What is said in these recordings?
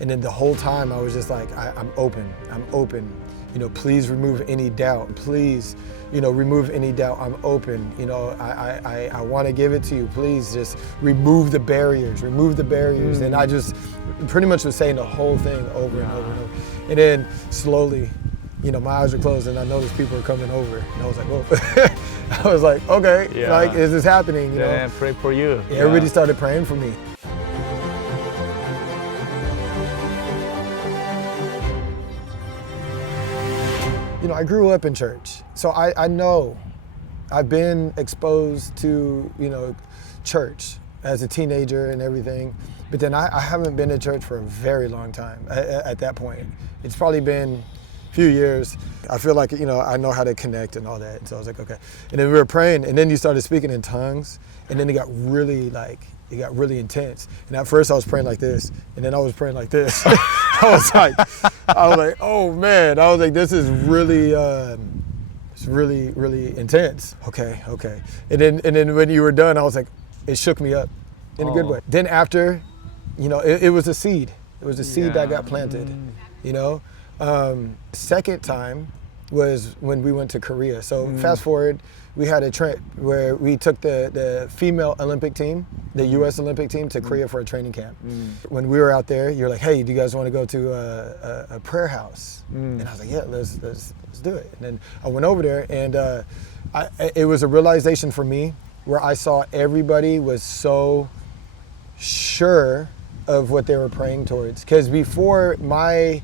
And then the whole time I was just like, I'm open. Please remove any doubt. Please, remove any doubt. I'm open. I want to give it to you. Please just remove the barriers. And I just pretty much was saying the whole thing over and over and over. And then slowly, my eyes were closed and I noticed people were coming over. And I was like, whoa. I was like, okay, is this happening? Yeah, pray for you. Everybody started praying for me. I grew up in church, so I know I've been exposed to, church as a teenager and everything, but then I haven't been to church for a very long time at that point. It's probably been a few years. I feel like, I know how to connect and all that. So I was like, okay. And then we were praying, and then you started speaking in tongues, and then it got really intense. And at first I was praying like this, and then I was praying like this. I was like, oh man. I was like, this is really, it's really intense. Okay. And then when you were done, I was like, it shook me up in a good way. Then after, it was a seed. It was a seed that got planted, Second time was when we went to Korea. So fast forward, we had a trip where we took the female Olympic team, the U.S. Olympic team, to Korea for a training camp. When we were out there, you're like, hey, do you guys want to go to a prayer house? And I was like, yeah, let's do it. And then I went over there, and it was a realization for me where I saw everybody was so sure of what they were praying towards. Because before, my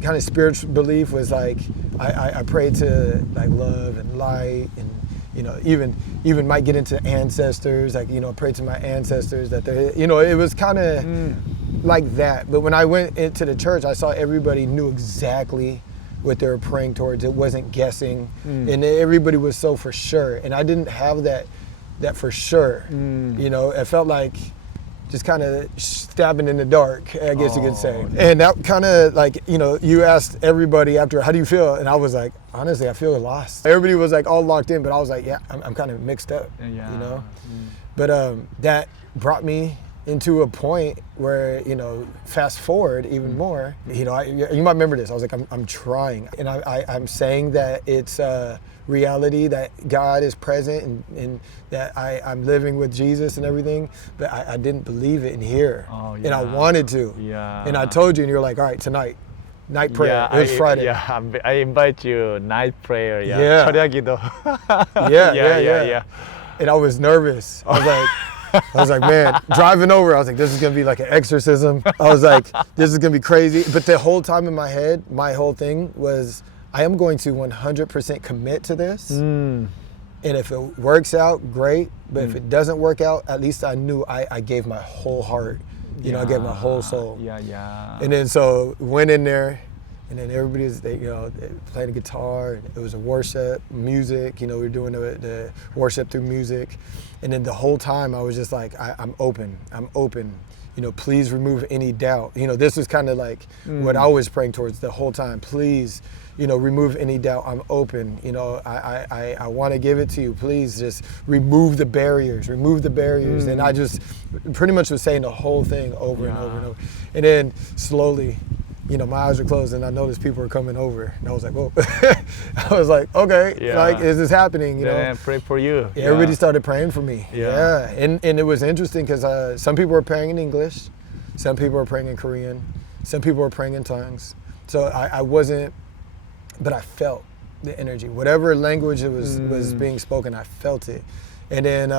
kind of spiritual belief was like, I prayed to like love and light, and even might get into ancestors, like pray to my ancestors that they, it was kind of like that. But when I went into the church, I saw everybody knew exactly what they were praying towards. It wasn't guessing, and everybody was so for sure. And I didn't have that for sure. It felt like just kind of stabbing in the dark, I guess you could say. And that kind of like, you asked everybody after, how do you feel? And I was like, honestly, I feel lost. Everybody was like all locked in, but I was like, yeah, I'm kind of mixed up, But that brought me into a point where, fast forward even more, you might remember this. I was like, I'm trying. And I'm saying that it's reality, that God is present, and that I'm living with Jesus and everything, but I didn't believe it in here. And I wanted to. And I told you, and you're like, all right, tonight, night prayer. It was Friday. I invite you night prayer. 철야기도. Yeah. And I was nervous. I was like, man, driving over, I was like, this is gonna be like an exorcism. I was like, this is gonna be crazy. But the whole time in my head, my whole thing was, I am going to 100% commit to this. And if it works out, great. But if it doesn't work out, at least I knew I gave my whole heart. I gave my whole soul. And then so went in there, and then everybody was, they playing the guitar. And it was a worship, music. We were doing the worship through music. And then the whole time I was just like, I'm open. Please remove any doubt. This was kind of like what I was praying towards the whole time. Please, remove any doubt. I'm open. I want to give it to you. Please just remove the barriers. And I just pretty much was saying the whole thing over and over and over. And then slowly, my eyes were closed and I noticed people were coming over. And I was like, whoa. I was like, okay, is this happening? Pray for you. Everybody started praying for me. And it was interesting because some people were praying in English, some people were praying in Korean, some people were praying in tongues. So I wasn't, but I felt the energy. Whatever language it was being spoken, I felt it. And then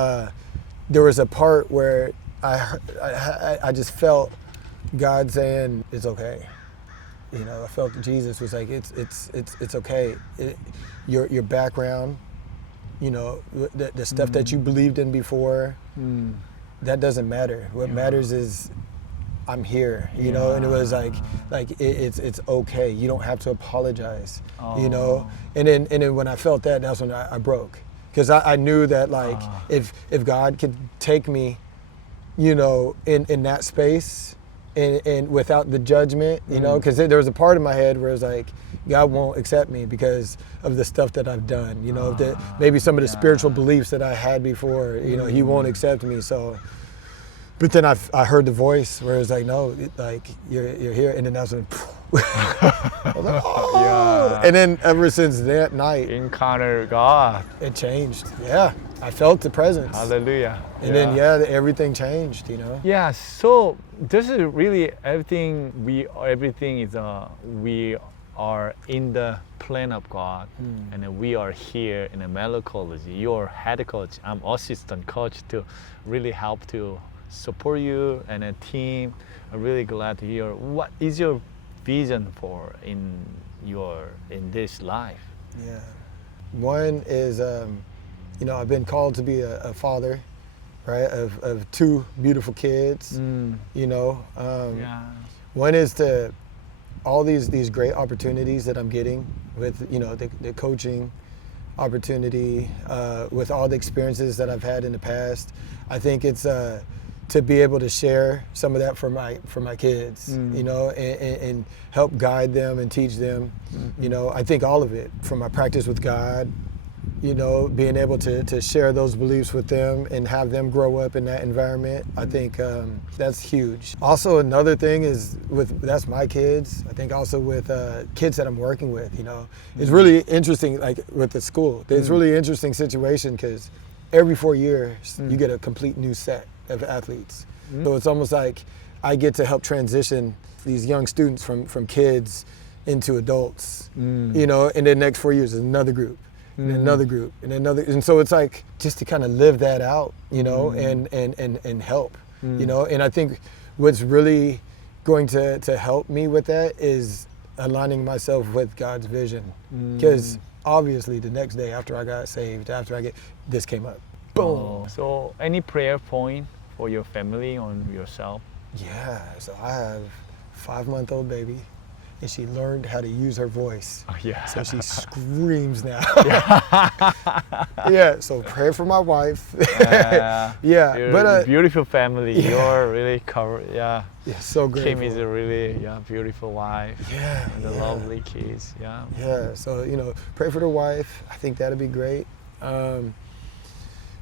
there was a part where I just felt God saying, it's okay. I felt Jesus was like, it's okay. Your background, the stuff that you believed in before, that doesn't matter. What matters is I'm here, and it was like it's okay. You don't have to apologize, And then when I felt that, that's when I broke, because I knew that if God could take me, in that space. And without the judgment, because there was a part of my head where it was like, God won't accept me because of the stuff that I've done, maybe some of the spiritual beliefs that I had before, He won't accept me. So, But then I heard the voice where it's like, no, like you're here, and then that's when I was like, oh. Yeah. And then ever since that night, Encounter God. it changed. Yeah, I felt the presence. Hallelujah. And then everything changed, you know. Yeah, so this is really everything we are in the plan of God, and we are here in the Melo College. You're head coach, I'm assistant coach to really help to support you and a team. I'm really glad to hear what is your vision for in this life. Yeah, one is you know, I've been called to be a father, right, of two beautiful kids. You know, one is to all these great opportunities that I'm getting with, you know, the coaching opportunity, with all the experiences that I've had in the past. I think it's to be able to share some of that for my kids, you know, and help guide them and teach them. You know, I think all of it, from my practice with God, you know, being able to share those beliefs with them and have them grow up in that environment, I think that's huge. Also, another thing is that's my kids. I think also with kids that I'm working with, you know, it's really interesting, like with the school. It's really interesting situation because every 4 years you get a complete new set of athletes. So it's almost like I get to help transition these young students from kids into adults, you know, and the next 4 years is another group. And another group, and another, and so it's like just to kind of live that out, you know, and help, you know. And I think what's really going to help me with that is aligning myself with God's vision, because obviously the next day after I got saved, this came up, boom. Oh. So any prayer point for your family or yourself? Yeah, so I have a 5-month-old baby. And she learned how to use her voice. Oh, yeah. So she screams now. Yeah, so pray for my wife. Yeah. But beautiful family. Yeah. You're really covered. Yeah. Yeah, so grateful. Kim is a really beautiful wife. Yeah. And the lovely kids. Yeah. Yeah, so, you know, pray for the wife. I think that'd be great. You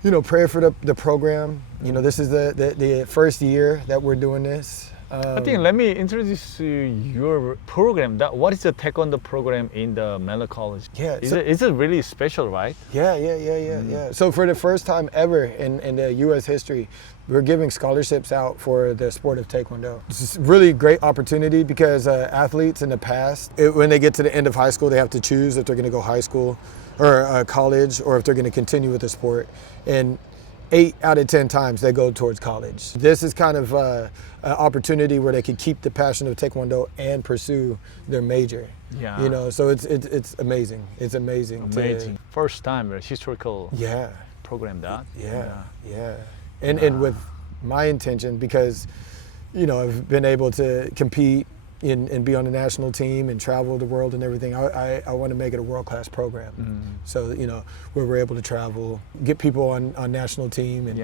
know, pray for the program. You know, this is the first year that we're doing this. I think let me introduce your program. What is the Taekwondo program in the Melo College? Yeah, is it really special, right? Yeah. So for the first time ever in the U.S. history, we're giving scholarships out for the sport of Taekwondo. It's a really great opportunity because athletes in the past, when they get to the end of high school, they have to choose if they're going to go high school or college, or if they're going to continue with the sport. And 8 out of 10 times they go towards college. This is kind of an opportunity where they could keep the passion of Taekwondo and pursue their major. Yeah. You know, so it's amazing. It's amazing. Amazing. First time, a historical program that. Yeah. And with my intention, because, you know, I've been able to compete and be on the national team and travel the world and everything. I want to make it a world-class program. So, you know, where we're able to travel, get people on national team and,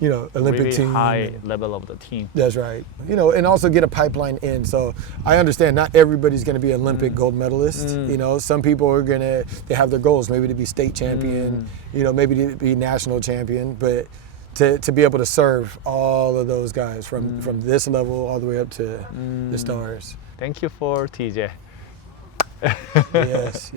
you know, Olympic really team. High level of the team. That's right. You know, and also get a pipeline in. So I understand not everybody's going to be an Olympic gold medalist. You know, some people are they have their goals, maybe to be state champion, you know, maybe to be national champion, but to be able to serve all of those guys from this level all the way up to the stars. Thank you for TJ. Yes.